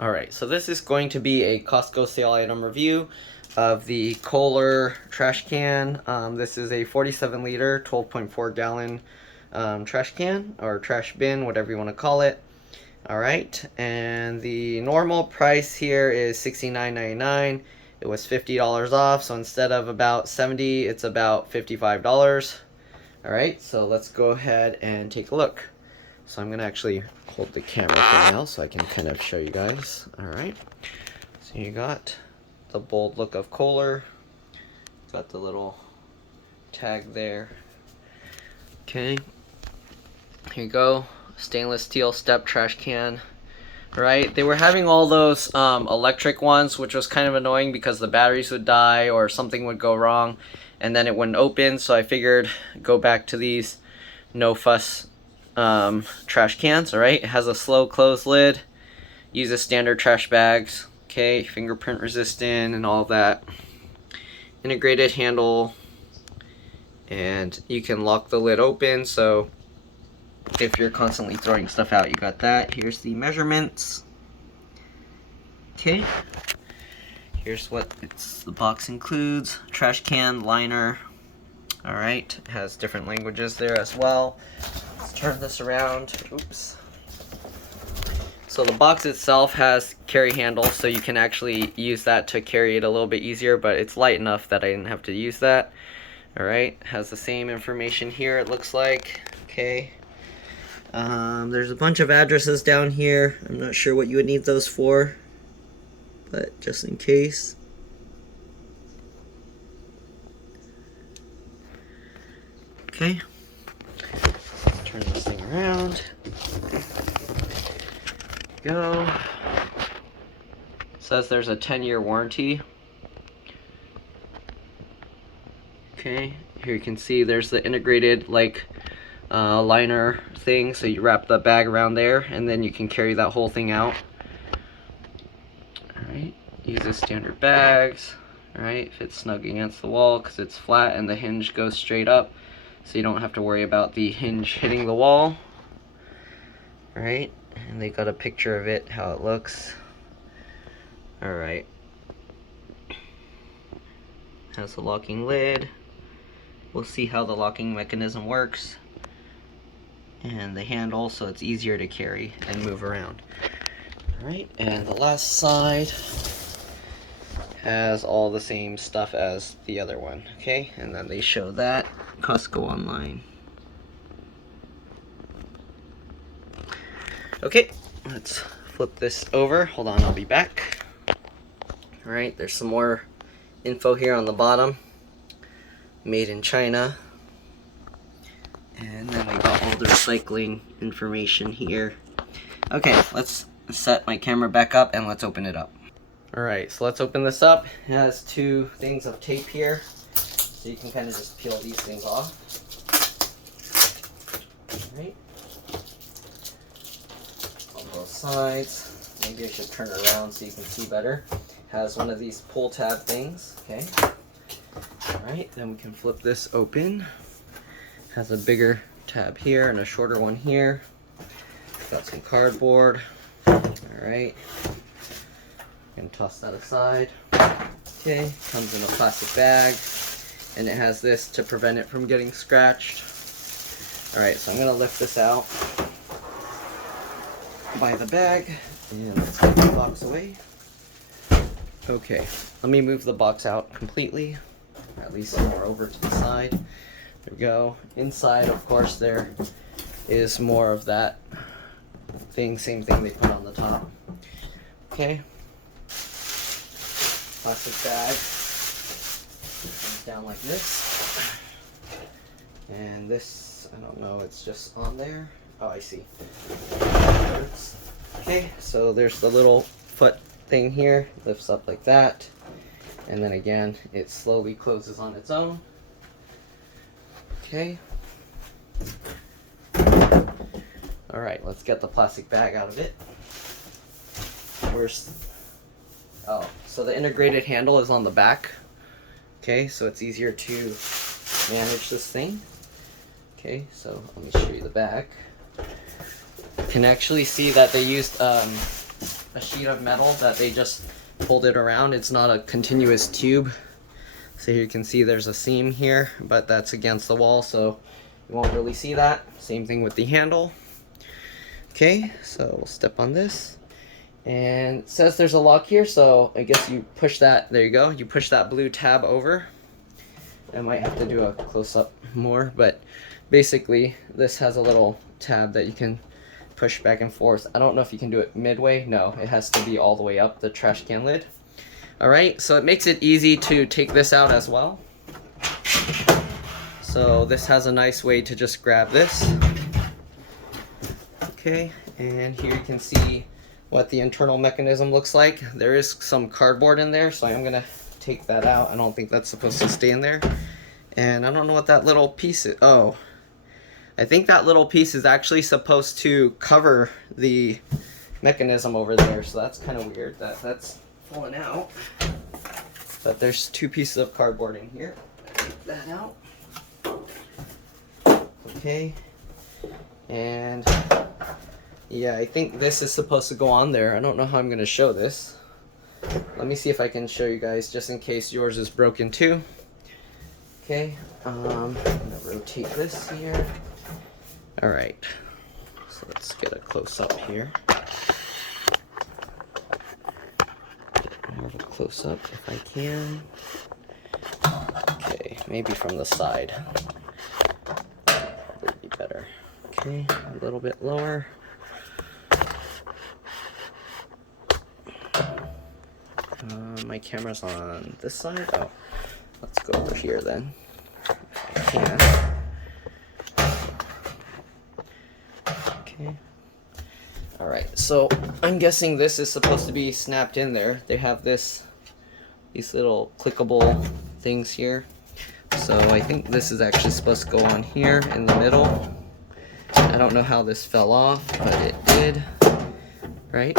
Alright, so this is going to be a Costco sale item review of the Kohler trash can. This is a 47 liter, 12.4 gallon trash can, or trash bin, whatever you want to call it. Alright, and the normal price here is $69.99. It was $50 off, so instead of about $70, it's about $55. Alright, so let's go ahead and take a look. So I'm going to actually hold the camera for now so I can kind of show you guys. Alright, so you got the bold look of Kohler. Got the little tag there. Okay, here you go. Stainless steel step trash can. Right, they were having all those electric ones, which was kind of annoying because the batteries would die or something would go wrong and then it wouldn't open, so I figured go back to these no fuss trash cans. Alright, it has a slow close lid, uses standard trash bags, okay, fingerprint resistant and all that, integrated handle, and you can lock the lid open, so if you're constantly throwing stuff out, you got that. Here's the measurements. Okay, here's what the box includes: trash can, liner. Alright, it has different languages there as well. Let's turn this around. Oops. So the box itself has carry handles, so you can actually use that to carry it a little bit easier, but it's light enough that I didn't have to use that. Alright, has the same information here, it looks like. Okay. There's a bunch of addresses down here. I'm not sure what you would need those for, but just in case. Okay, turn this thing around. Go. It says there's a 10-year warranty. Okay, here you can see there's the integrated liner thing, so you wrap the bag around there and then you can carry that whole thing out. Alright, uses standard bags. Alright, fits snug against the wall because it's flat and the hinge goes straight up, so you don't have to worry about the hinge hitting the wall. Alright, and they got a picture of it, how it looks. Alright, has a locking lid. We'll see how the locking mechanism works, and the handle, so it's easier to carry and move around. Alright, and the last side has all the same stuff as the other one. Okay, and then they show that Costco online. Okay, let's flip this over. Hold on, I'll be back. Alright, there's some more info here on the bottom. Made in China. And then we got all the recycling information here. Okay, let's set my camera back up and let's open it up. Alright, so let's open this up. It has two things of tape here, so you can kind of just peel these things off. Alright. On both sides. Maybe I should turn it around so you can see better. Has one of these pull tab things. Okay. Alright, then we can flip this open. Has a bigger tab here and a shorter one here. Got some cardboard. Alright. Gonna toss that aside. Okay, comes in a plastic bag. And it has this to prevent it from getting scratched. Alright, so I'm gonna lift this out by the bag. And let's get the box away. Okay, let me move the box out completely. Or at least more over to the side. There we go. Inside, of course, there is more of that thing, same thing they put on the top. Okay. Plastic bag. Comes down like this. And this, I don't know, it's just on there. Oh, I see. Okay, so there's the little foot thing here. Lifts up like that. And then again, it slowly closes on its own. Okay. Alright, let's get the plastic bag out of it. So the integrated handle is on the back. Okay, so it's easier to manage this thing. Okay, so let me show you the back. You can actually see that they used a sheet of metal that they just folded around. It's not a continuous tube. So here you can see there's a seam here, but that's against the wall, so you won't really see that. Same thing with the handle. Okay, so we'll step on this. And it says there's a lock here, so I guess you push that, there you go. You push that blue tab over. I might have to do a close-up more, but basically this has a little tab that you can push back and forth. I don't know if you can do it midway. No, it has to be all the way up the trash can lid. All right, so it makes it easy to take this out as well. So this has a nice way to just grab this. Okay, and here you can see what the internal mechanism looks like. There is some cardboard in there, so I'm gonna take that out. I don't think that's supposed to stay in there. And I don't know what that little piece is. Oh, I think that little piece is actually supposed to cover the mechanism over there, so that's kind of weird that that's falling out. But there's two pieces of cardboard in here. Take that out. Okay, and yeah, I think this is supposed to go on there. I don't know how I'm going to show this. Let me see if I can show you guys, just in case yours is broken too. Okay, I'm going to rotate this here. All right, so let's get a close-up here. Get more of a close-up if I can. Okay, maybe from the side. Probably be better. Okay, a little bit lower. My camera's on this side. Oh, let's go over here then, if I can. Okay. All right. So I'm guessing this is supposed to be snapped in there. They have these little clickable things here. So I think this is actually supposed to go on here in the middle. I don't know how this fell off, but it did. Right.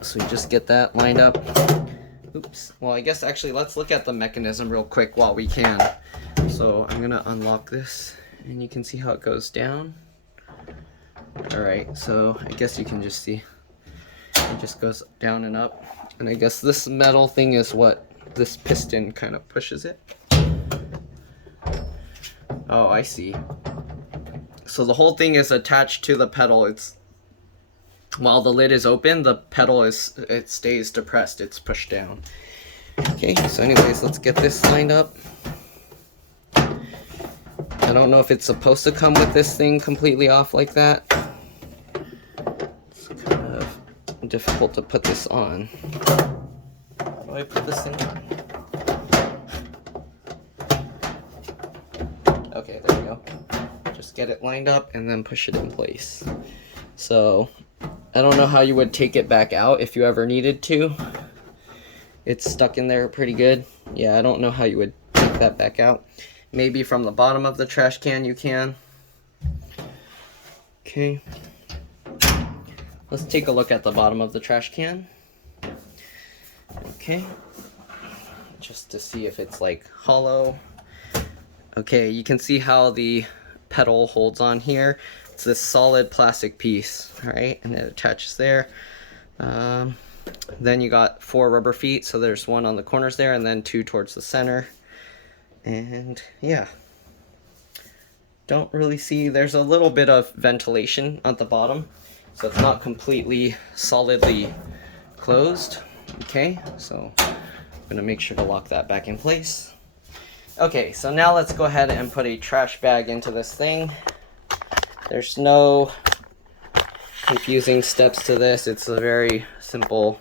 So we just get that lined up. Oops. Well, I guess actually let's look at the mechanism real quick while we can. So I'm gonna unlock this, and you can see how it goes down. All right, so I guess you can just see it just goes down and up. And I guess this metal thing is what this piston kind of pushes it. Oh, I see. So the whole thing is attached to the pedal. It's while the lid is open, the pedal it stays depressed. It's pushed down. Okay, so anyways, let's get this lined up. I don't know if it's supposed to come with this thing completely off like that. It's kind of difficult to put this on. How do I put this thing on? Okay, there we go. Just get it lined up and then push it in place. So I don't know how you would take it back out if you ever needed to. It's stuck in there pretty good. Yeah, I don't know how you would take that back out. Maybe from the bottom of the trash can you can. Okay. Let's take a look at the bottom of the trash can. Okay. Just to see if it's like hollow. Okay, you can see how the pedal holds on here. It's this solid plastic piece, all right, and it attaches there. Then you got 4 rubber feet, so there's 1 on the corners there, and then 2 towards the center. And yeah, don't really see, there's a little bit of ventilation at the bottom, so it's not completely solidly closed. Okay, so I'm gonna make sure to lock that back in place. Okay, so now let's go ahead and put a trash bag into this thing. There's no confusing steps to this. It's a very simple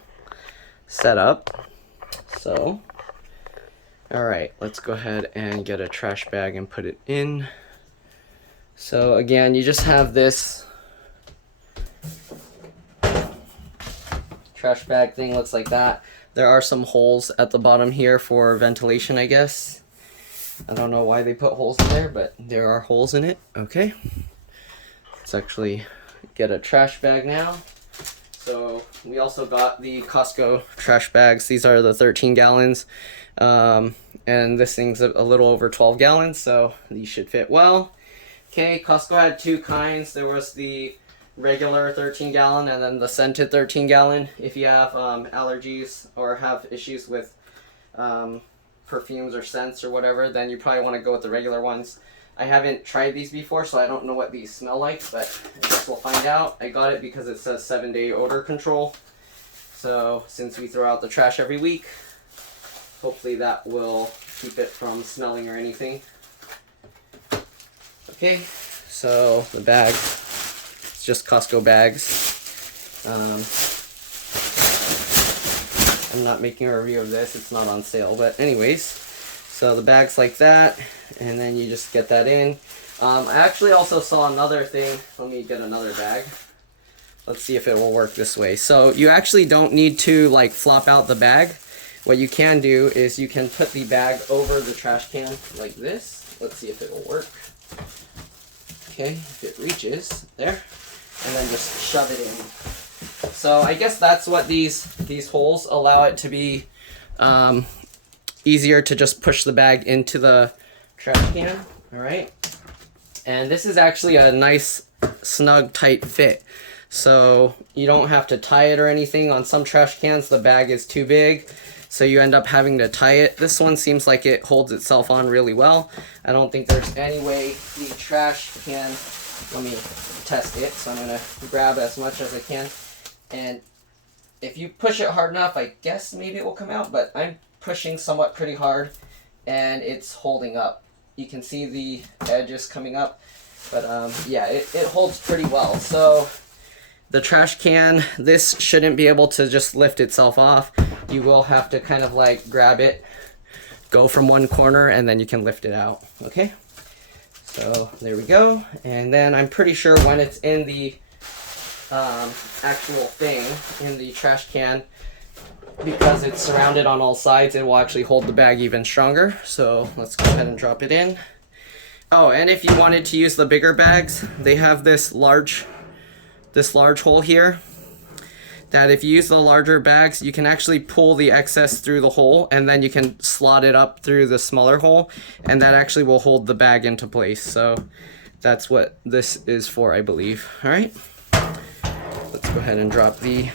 setup. So, all right, let's go ahead and get a trash bag and put it in. So again, you just have this trash bag thing, looks like that. There are some holes at the bottom here for ventilation, I guess. I don't know why they put holes in there, but there are holes in it. Okay. Let's actually get a trash bag now. So we also got the Costco trash bags. These are the 13 gallons. And this thing's a little over 12 gallons, so these should fit well. Okay, Costco had 2 kinds. There was the regular 13 gallon and then the scented 13 gallon. If you have allergies or have issues with perfumes or scents or whatever, then you probably want to go with the regular ones. I haven't tried these before, so I don't know what these smell like, but I guess we'll find out. I got it because it says 7-day odor control. So since we throw out the trash every week, hopefully that will keep it from smelling or anything. Okay, so the bag, it's just Costco bags. I'm not making a review of this, it's not on sale, but anyways, so the bag's like that, and then you just get that in. I actually also saw another thing. Let me get another bag. Let's see if it will work this way. So you actually don't need to like flop out the bag. What you can do is you can put the bag over the trash can like this. Let's see if it will work. Okay, if it reaches there, and then just shove it in. So I guess that's what these holes allow it to be easier to just push the bag into the trash can. All right, and this is actually a nice snug tight fit, so you don't have to tie it or anything. On some trash cans the bag is too big, so you end up having to tie it. This one seems like it holds itself on really well. I don't think there's any way the trash can, let me test it. So I'm gonna grab as much as I can, and if you push it hard enough, I guess maybe it will come out, but I'm pushing somewhat pretty hard and it's holding up. You can see the edges coming up, but yeah, it holds pretty well. So the trash can, this shouldn't be able to just lift itself off. You will have to kind of like grab it, go from one corner, and then you can lift it out. Okay, so there we go. And then I'm pretty sure when it's in the actual thing, in the trash can, because it's surrounded on all sides, it will actually hold the bag even stronger. So let's go ahead and drop it in. Oh, and if you wanted to use the bigger bags, they have this large hole here, that if you use the larger bags, you can actually pull the excess through the hole, and then you can slot it up through the smaller hole, and that actually will hold the bag into place. So that's what this is for, I believe. All right, let's go ahead and drop the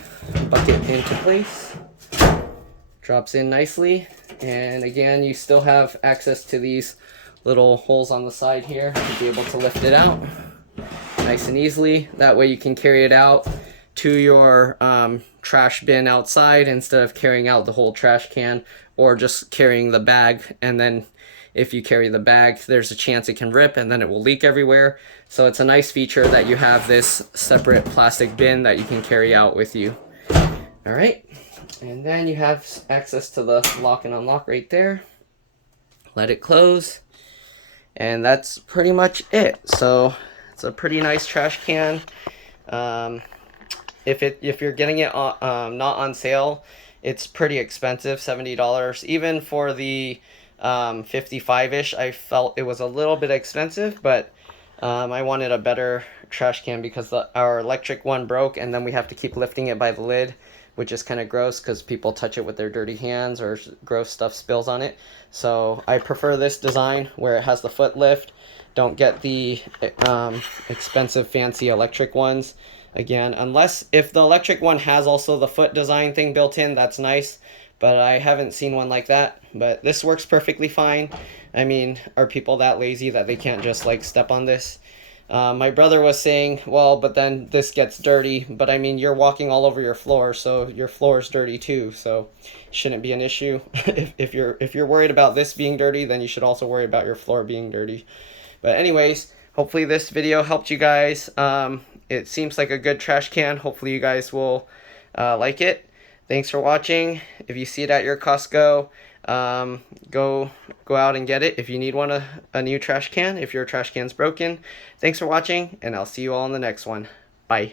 bucket into place. Drops in nicely, and again, you still have access to these little holes on the side here to be able to lift it out nice and easily. That way you can carry it out to your trash bin outside instead of carrying out the whole trash can, or just carrying the bag, and then if you carry the bag, there's a chance it can rip and then it will leak everywhere. So it's a nice feature that you have this separate plastic bin that you can carry out with you. All right, and then you have access to the lock and unlock right there. Let it close, and that's pretty much it. So it's a pretty nice trash can. If you're getting it not on sale, it's pretty expensive, $70. Even for the 55-ish, I felt it was a little bit expensive, but I wanted a better trash can because our electric one broke, and then we have to keep lifting it by the lid, which is kind of gross because people touch it with their dirty hands or gross stuff spills on it. So I prefer this design where it has the foot lift. Don't get the expensive fancy electric ones. Again, unless if the electric one has also the foot design thing built in, that's nice, but I haven't seen one like that. But this works perfectly fine. I mean, are people that lazy that they can't just like step on this? My brother was saying, well, but then this gets dirty. But I mean, you're walking all over your floor, so your floor is dirty too. So shouldn't be an issue. if you're worried about this being dirty, then you should also worry about your floor being dirty. But anyways, hopefully this video helped you guys. It seems like a good trash can. Hopefully you guys will like it. Thanks for watching. If you see it at your Costco, go out and get it if you need a new trash can, if your trash can's broken. Thanks for watching, and I'll see you all in the next one. Bye.